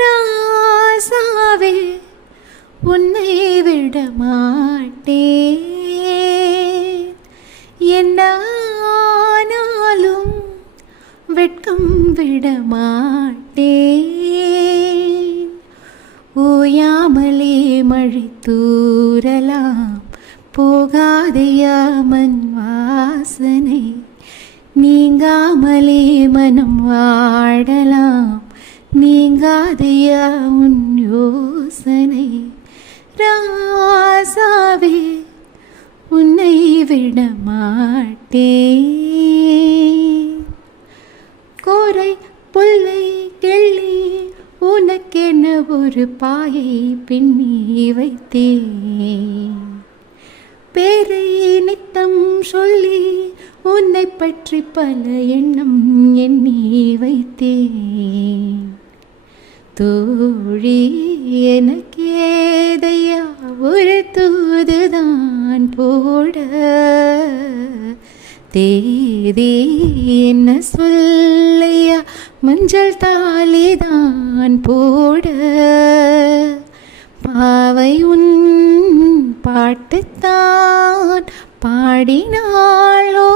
ராசாவே உன்னை விட மாட்டேன், என்னானாலும் வெட்கம் விட மாட்டேன். ஓயாமலே மழை தூறலாம், போகாதையா மண் வாசனை, நீங்காமலே மனம் வாடலாம், நீங்காதையா உன் யோசனை. ராசாவே உன்னை விட மாட்டேன். கோரை புல்லை கிள்ளி உனக்கென ஒரு பாயை பின்னி வைத்தேன். பேரை நித்தம் சொல்லி உன்னை பற்றி பல எண்ணம் எண்ணி வைத்தேன். தோழி எனக்கேதையா ஒரு தூதுதான் போட, தேதி என்ன சொல்லையா மஞ்சள் தாலிதான் போட. பாவை உன் பாட்டுத்தான் பாடினாளோ